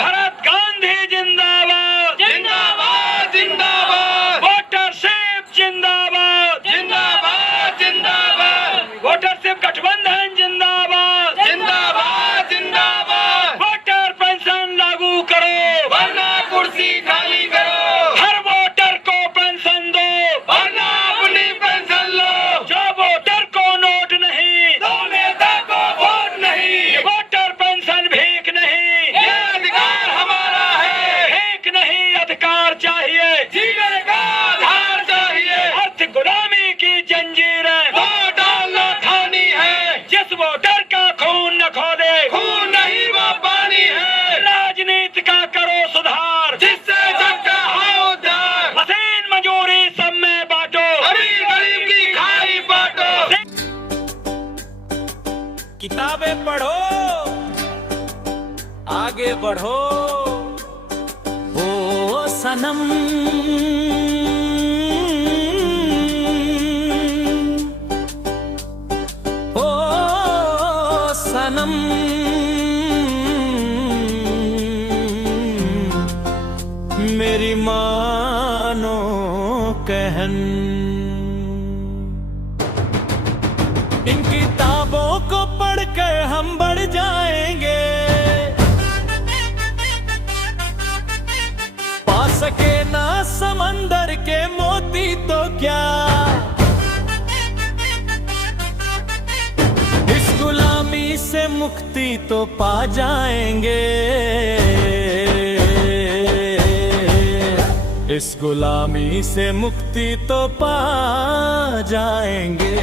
भारत गांधी जिंदाबाद जिंदाबाद जिंदाबाद। वोटरशिप जिंदाबाद जिंदाबाद जिंदाबाद। वोटरशिप गठबंधन जिंदाबाद जिंदाबाद जिंदाबाद। वोटर पेंशन लागू करो वरना कुर्सी खाली करो। हर वोटर को पेंशन दो वरना अपनी पेंशन लो। जो वोटर को नोट नहीं दो नेता को वोट नहीं। वोटर पेंशन भीख नहीं, ये अधिकार हमारा है। भीख नहीं अधिकार चाहिए, जीवन का आधार चाहिए। अर्थ गुलामी की जंजीरें वोट डालना थानी है। जिस वोटर का खून न खोले खून नहीं वो पानी है। राजनीति का करो सुधार जिससे जग का हो उद्धार। मशीन मजूरी सब में बांटो, अमीर गरीब की खाई बांटो। किताबें पढ़ो, आगे बढ़ो। ओ सनम ओ सनम मेरी मानो कहन। इन किताबों को पढ़कर हम बढ़ जाएंगे। पा सके ना समंदर के मोती तो क्या, इस गुलामी से मुक्ति तो पा जाएंगे। इस गुलामी से मुक्ति तो पा जाएंगे।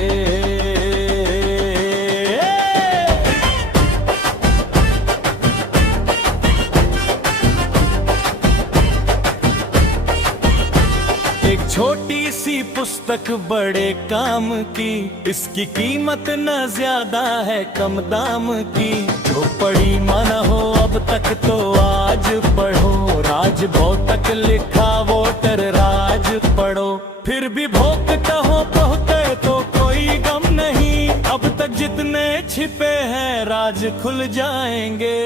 एक छोटी सी पुस्तक बड़े काम की, इसकी कीमत न ज्यादा है कम दाम की। जो पढ़ी मन हो अब तक तो आज पढ़ो। राज तक लिखा वोटर राज पढ़ो। फिर भी भोगता हो पहुंचे तो कोई गम नहीं। अब तक जितने छिपे हैं राज खुल जाएंगे।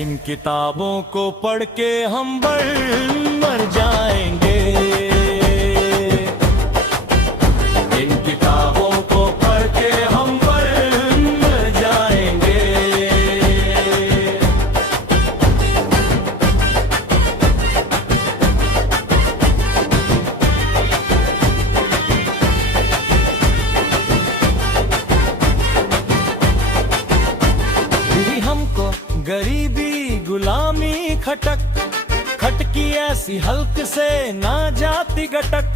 इन किताबों को पढ़ के हम मर जाएंगे। इन किताबों को पढ़ के हम मर जाएंगे। हमको गरीबी गुलामी खटक खटकी ऐसी हल्क से ना जाती गटक।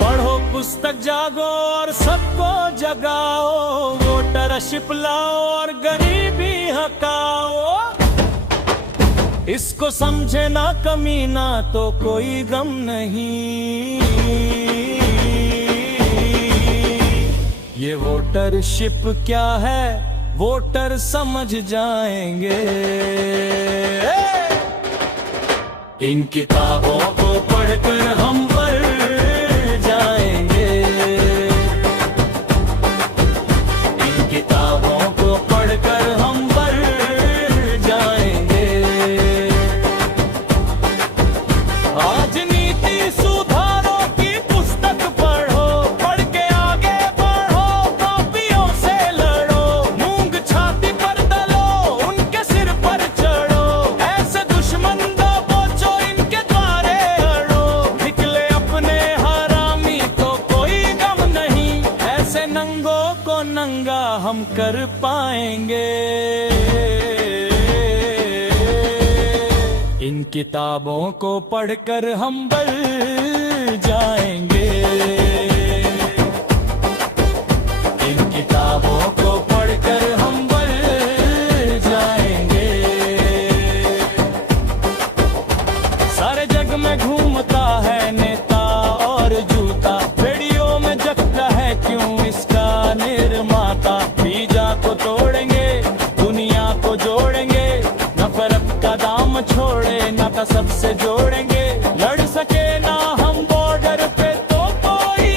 पढ़ो पुस्तक जागो और सबको जगाओ। वोटरशिप लाओ और गरीबी हटाओ। इसको समझे ना कमी ना तो कोई गम नहीं। ये वोटरशिप क्या है वोटर समझ जाएंगे। इन किताबों को पढ़कर हम मर जाएंगे। इन किताबों को पढ़कर हम मर जाएंगे। राजनीति सुधारों की पुस्तक पढ़ो। पढ़ के आगे बढ़ो, कॉपियों से लड़ो। मूंग छाती पर दलो, उनके सिर पर चढ़ो। ऐसे दुश्मन नंगा हम कर पाएंगे। इन किताबों को पढ़कर हम बढ़ जाएंगे। इन किताबों को पढ़कर हम बढ़ जाएंगे। सारे जग में घूमता है नेता और जूता। रेडियो में जगता है क्यों इसका निर्माता। बीजा को तोड़ेंगे दुनिया को जोड़ेंगे। नफरत का दाम छोड़े नाता सबसे जोड़ेंगे। लड़ सके ना हम बॉर्डर पे तो कोई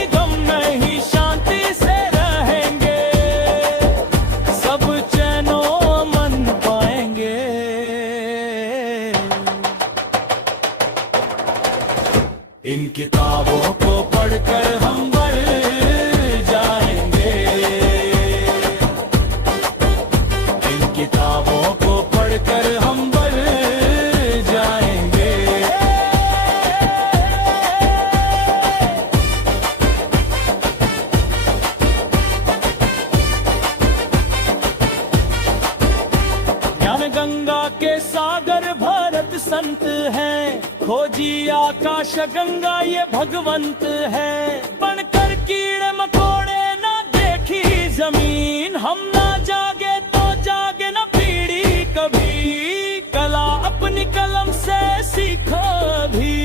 संत है, खोजी आकाश गंगा ये भगवंत है। बनकर कीड़े मकोड़े ना देखी जमीन, हम ना जागे तो जागे ना पीढ़ी कभी। कला अपनी कलम से सीखो भी,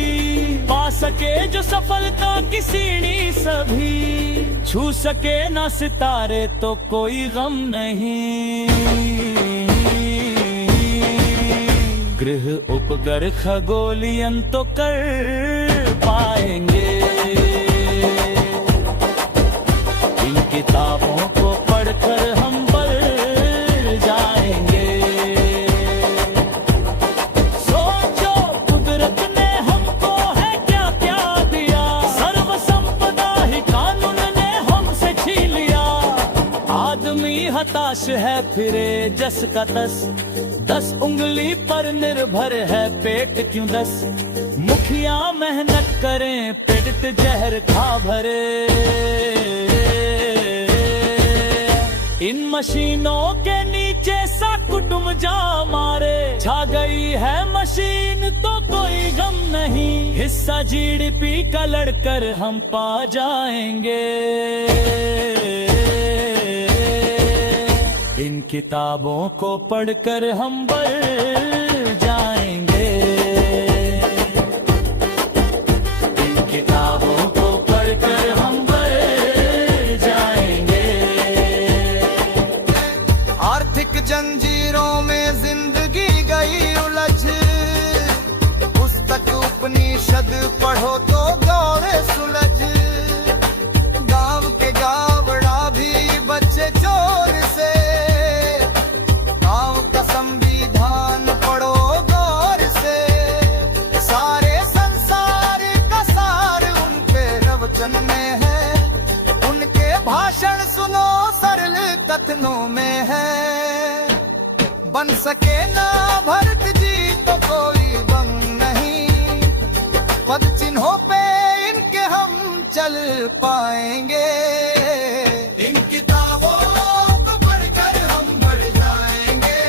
पा सके जो सफलता की सीढ़ी सभी। छू सके ना सितारे तो कोई गम नहीं, गृह उपग्रह खगोलियन तो कर पाएंगे। इन किताबों को पढ़कर हम बढ़ जाएंगे। सोचो कुदरत ने हमको है क्या क्या दिया, सर्व संपदा ही कानून ने हमसे छीन लिया। आदमी हताश है फिरे जस का तस, 10 उंगली पर निर्भर है पेट क्यों 10। मुखिया मेहनत करें पेट जहर खा भरे। इन मशीनों के नीचे सा कुटुंब जा मारे। छा गई है मशीन तो कोई गम नहीं, हिस्सा जीडीपी का लड़कर हम पा जाएंगे। इन किताबों को पढ़कर हम बढ़ जाएंगे। इन किताबों को पढ़कर हम बढ़ जाएंगे। आर्थिक जंजीरों में जिंदगी गई उलझ, पुस्तक उपनिषद पढ़ो तो दौड़े सुलझ। गांव के गावड़ा भी बच्चे चोर से, गांव का संविधान पढ़ो गौर से। सारे संसार का सार उनके प्रवचन में है, उनके भाषण सुनो सरल कथनों में है। बन सके ना भरत जी तो कोई गम नहीं, पद चिन्हों पे इनके हम चल पाएंगे। इन किताबों को पढ़कर हम बढ़ जाएंगे।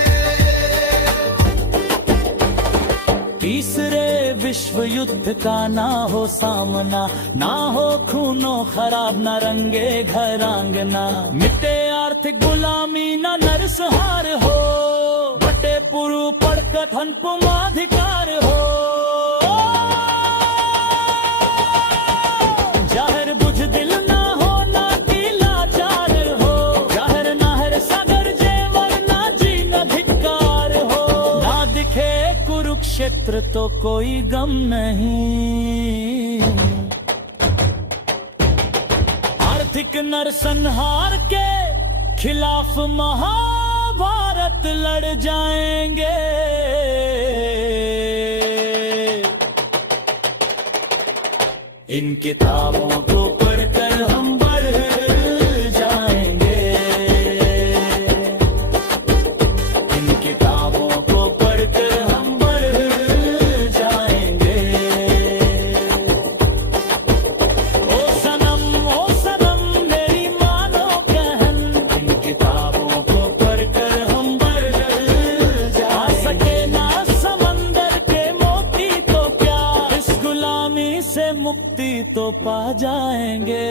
तीसरे विश्व युद्ध का ना हो सामना, ना हो खूनो खराब ना रंगे घर आंगना। मिटे आर्थिक गुलामी ना नरसंहार हो, बटे पुरु पढ़ कथन पुमाधिकार हो। जाहिर बुझ दिल ना हो ना की लाचार हो, जाहिर नाहर सागर जेवर ना जी न धिक्कार हो। ना दिखे कुरुक्षेत्र तो कोई गम नहीं, आर्थिक नरसंहार के खिलाफ महाभारत लड़ जाएंगे। इन किताबों को पढ़कर हम बढ़ जाएंगे। इन किताबों को पढ़कर हम बढ़ जाएंगे। ओ सनम मेरी मानो कहन, इन किताबों को पढ़कर हम बढ़ जा सके ना समंदर के मोती तो क्या, इस गुलामी से मुक्ति तो पा जाएंगे।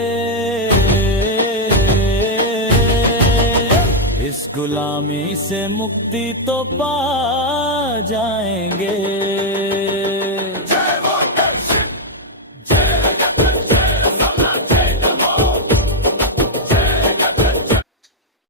इस गुलामी से मुक्ति तो पा जाएंगे। जय वोटर, जय